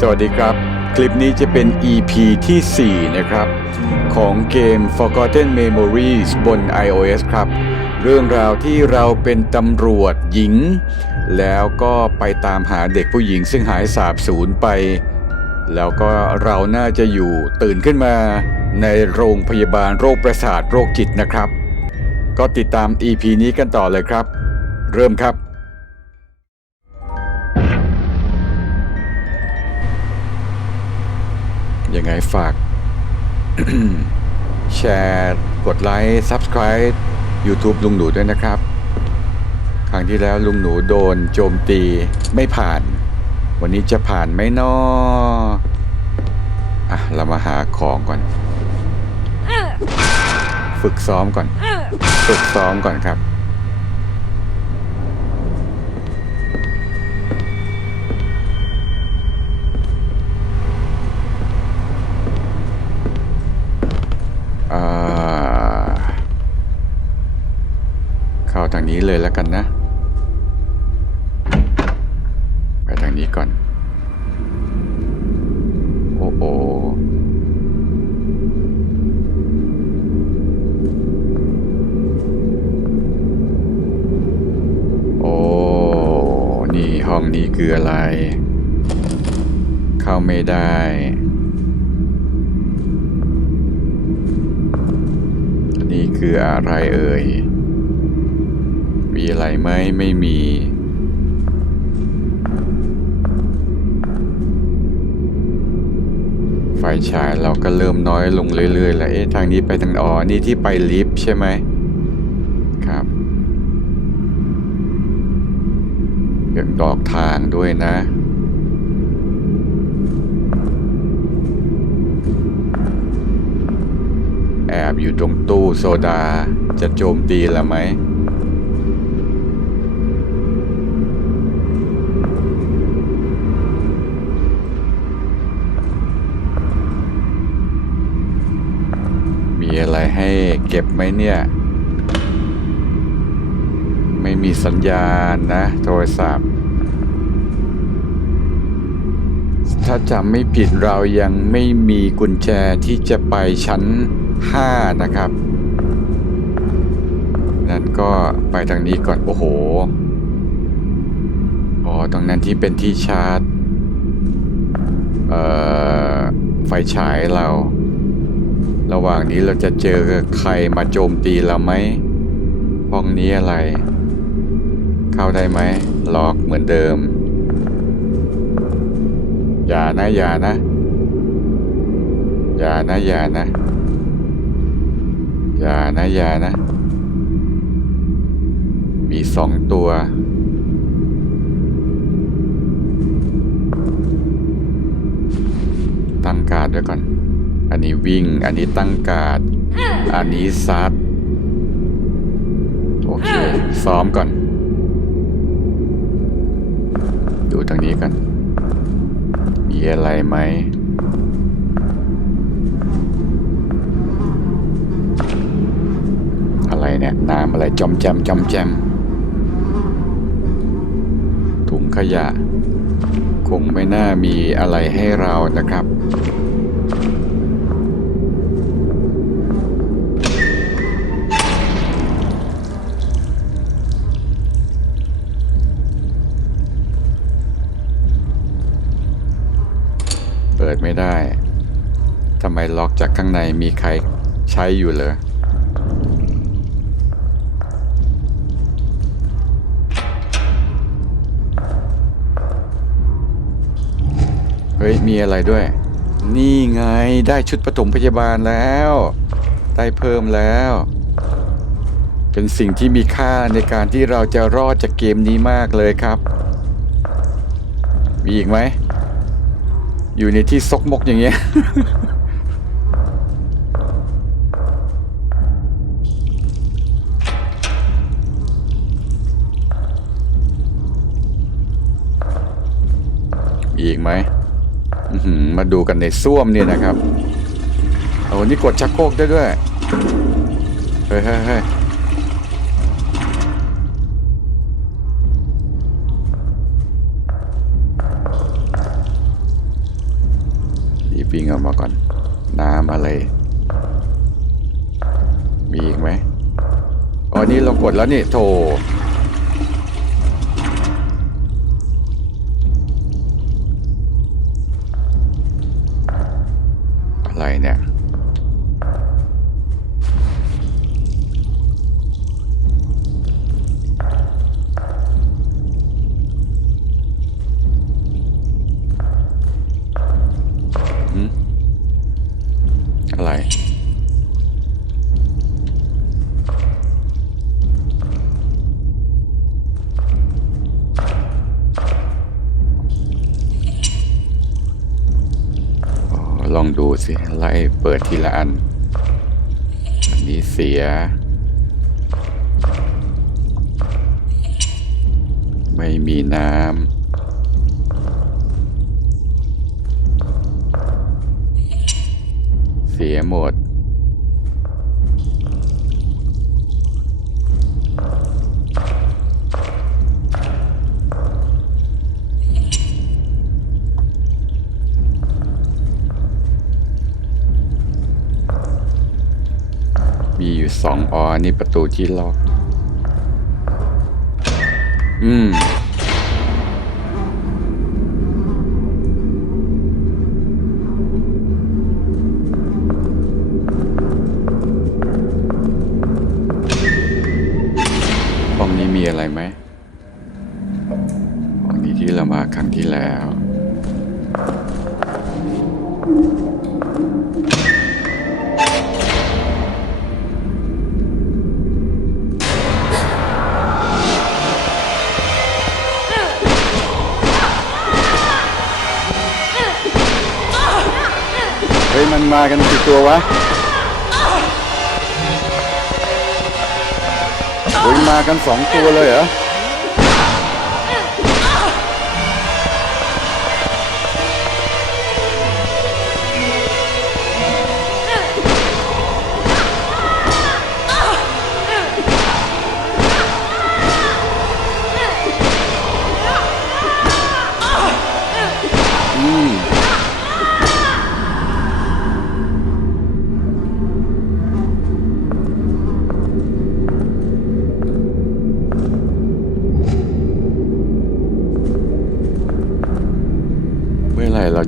สวัสดีครับ คลิปนี้จะเป็น EP ที่ 4 นะครับ ของเกม Forgotten Memories บน iOS ครับ เรื่องราวที่เราเป็นตำรวจหญิง แล้วก็ไปตามหาเด็กผู้หญิงซึ่งหายสาบสูญไป แล้วก็เราน่าจะอยู่ตื่นขึ้นมาในโรงพยาบาลโรคประสาทโรคจิตนะครับ ก็ติดตาม EP นี้กันต่อเลยครับ เริ่มครับ ยังไงฝาก แชร์กดไลค์ Subscribe YouTube ลุงหนูด้วยนะครับ ครั้งที่แล้วลุงหนูโดนโจมตีไม่ผ่าน วันนี้จะผ่านไหมนออะ เรามาหาของก่อน ฝึกซ้อมก่อน ฝึกซ้อมก่อนครับ อ่าเข้างนี้เลยแล้วกันนะ ไปทางนี้ก่อน โอ้โหโอ้นี่ห้องนี้คืออะไร เข้าไม่ได้นี่คืออะไรเอ่ย มีอะไรไหมไม่มี ไฟฉายเราก็เริ่มน้อยลงเรื่อยๆ แล้ว เอ๊ะ ทางนี้ไปทางอ๋อนี่ที่ไปลิฟต์ใช่ไหมครับเบี่ยงดอกทางด้วยนะแอบอยู่ตรงตู้โซดาจะโจมตีละไหมมีอะไรให้ เก็บไหมเนี่ย ไม่มีสัญญาณนะ โทรศัพท์ ถ้าจำไม่ผิดเรายังไม่มีกุญแจที่จะไปชั้น 5 นะครับ นั่นก็ไปทางนี้ก่อน โอ้โห อ๋อ ตรงนั้นที่เป็นที่ชาร์จ เอ่อ ไฟฉายเรา ระหว่างนี้เราจะเจอใครมาโจมตีเราไหม ห้องนี้อะไร เข้าได้ไหมล็อกเหมือนเดิม อย่านะอย่านะ อย่านะอย่านะ อย่านะอย่านะ มีสองตัวตั้งการดไว้ก่อน อันนี้วิ่ง อันนี้ตั้งการ์ด อันนี้ซัด โอเค ซ้อมก่อน ดูทางนี้กัน มีอะไรไหม อะไรเนี่ย น้ำอะไรจอมแจมจอมแจม ถุงขยะ คงไม่น่ามีอะไรให้เรานะครับ ไม่ได้ทำไมล็อกจากข้างในมีใครใช้อยู่เลยเฮ้ย มีอะไรด้วย นี่ไงได้ชุดปฐมพยาบาลแล้ว ได้เพิ่มแล้ว เป็นสิ่งที่มีค่าในการที่เราจะรอดจากเกมนี้มากเลยครับ มีอีกไหม อยู่ในที่ซกมกอย่างเงี้ย อีกไหม มาดูกันในส้วมเนี่ยนะครับ โอ้นี่กดชักโครกได้ด้วย เฮ้ยเฮ้ย วิ่งออกมาก่อน น้ำอะไร มีอีกไหมอ๋อนี่เรากดแล้วนี่โถอะไรเนี่ย อ๋อลองดูสิ ไล่เปิดทีละอัน อันนี้เสีย ไม่มีน้ำเสียหมด อยู่สองอ๋ออันนี่ประตูที่ล็อก อืม ห้องนี้มีอะไรไหมห้องนี้ที่เรามาครั้งที่แล้ว ยมันมากันกี่ตัววะโอ้ยมากันสองตัวเลยเหรอ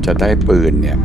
จะได้ปืนเนี่ย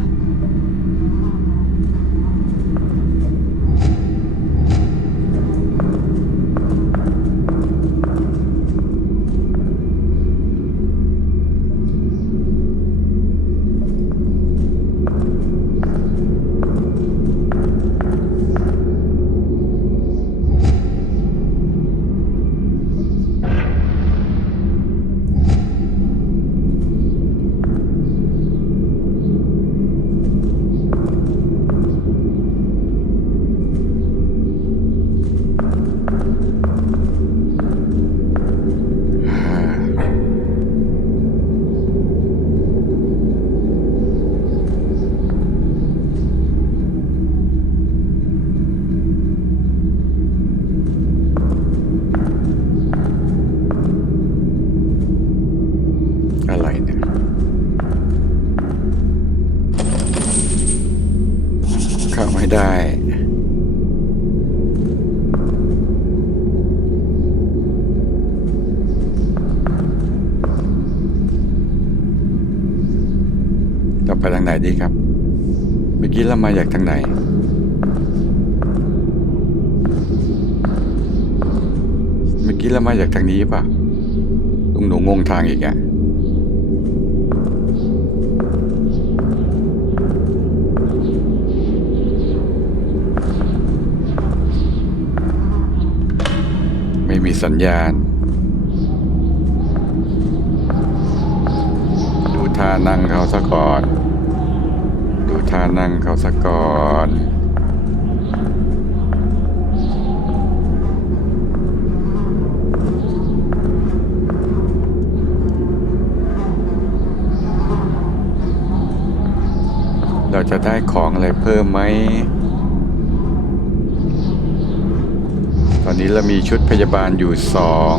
ไม่ได้ไปทางไหนดีครับ เมื่อกี้เรามาจากทางไหนเมื่อกี้เรามาจากทางนี้ป่ะลุงหนูงงทางอีกอะไม่มี สัญญาณ ดูท่านั่งเขาซะก่อน ดูท่านั่งเขาซะก่อนเราจะได้ของอะไรเพิ่มไหม อนนี้เรามีชุดพยาบาลอยู่สอง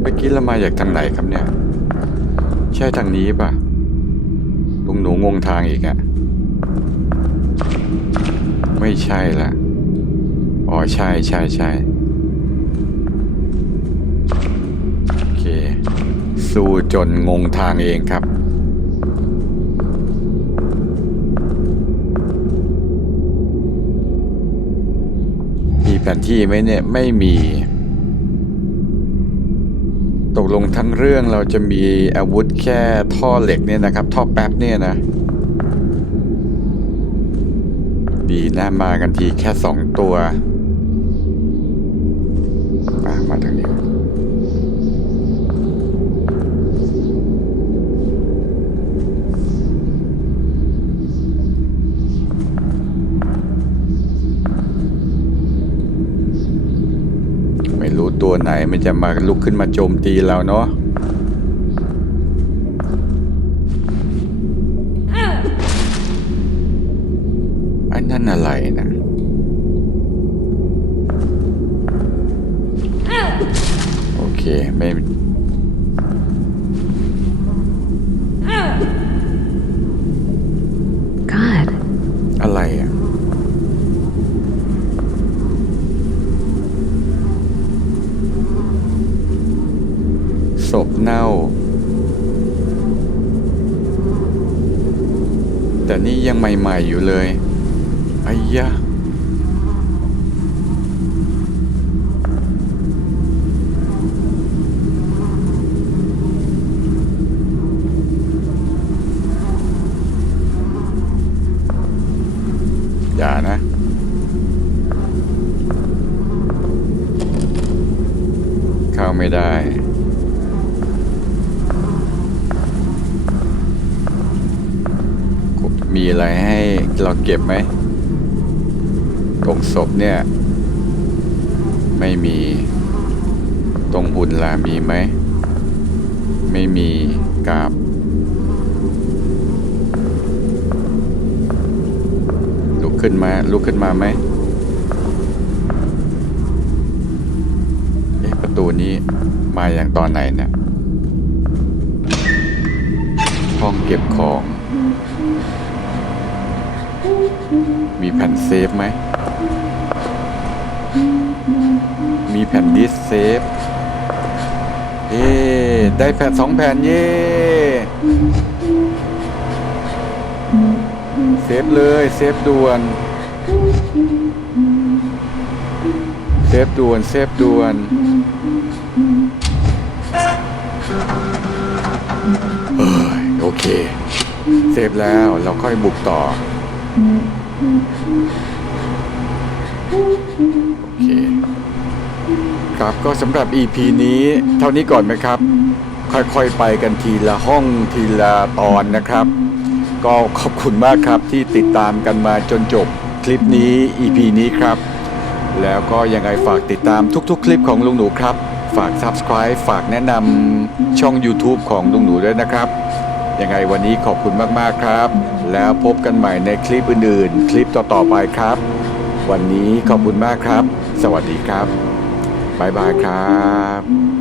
เมื่อกี้เรามาจากทางไหนครับเนี่ย ใช่ทางนี้ป่ะลุงหนูงงทางอีกอะไม่ใช่ละอ๋อใช่ใช่ใช่ใช สู้จนงงทางเองครับ มีแผนที่ไหมเนี่ย ไม่มี ตกลงทั้งเรื่องเราจะมีอาวุธแค่ท่อเหล็กเนี่ยนะครับ ท่อแป๊บเนี่ยนะดีนะมากันทีแค่สองตัว มาทางนี้ มันจะมาลุกขึ้นมาโจมตีเราเนาะอันนั้นอะไรนะโอเคไม่ God, อะไรอะ ศพเน่า แต่นี่ยังใหม่ ๆ อยู่เลยไอ้ยะ อย่านะ เข้าไม่ได้ มี อะไรให้เราเก็บไหมตรงศพเนี่ย ไม่มี ตรงหุ่นลามีไหม ไม่มีกราบลุกขึ้นมาลุกขึ้นมาไหมเอ๊ะประตูนี้มาอย่างตอนไหนเนี่ยห้องเก็บของ มีแผ่นเซฟไหม มีแผ่นดิสเซฟเย้ได้แผ่นสองแผ่นเย้เซฟเลยเซฟด่วนเซฟด่วนเซฟด่วน เอ้ยโอเค เซฟแล้วเราค่อยบุกต่อ โอเค ครับก็สำหรับ EP นี้เท่านี้ก่อนไหมครับ ค่อยๆไปกันทีละห้องทีละตอนนะครับ ก็ขอบคุณมากครับที่ติดตามกันมาจนจบคลิปนี้ EP นี้ครับ แล้วก็ยังไงฝากติดตามทุกๆ คลิปของลุงหนูครับ ฝาก Subscribe ฝากแนะนำช่อง YouTube ของลุงหนูด้วยนะครับ ยังไงวันนี้ขอบคุณมากๆครับ แล้วพบกันใหม่ในคลิปอื่นๆ คลิปต่อๆไปครับ วันนี้ขอบคุณมากครับ สวัสดีครับบ๊ายบายครับ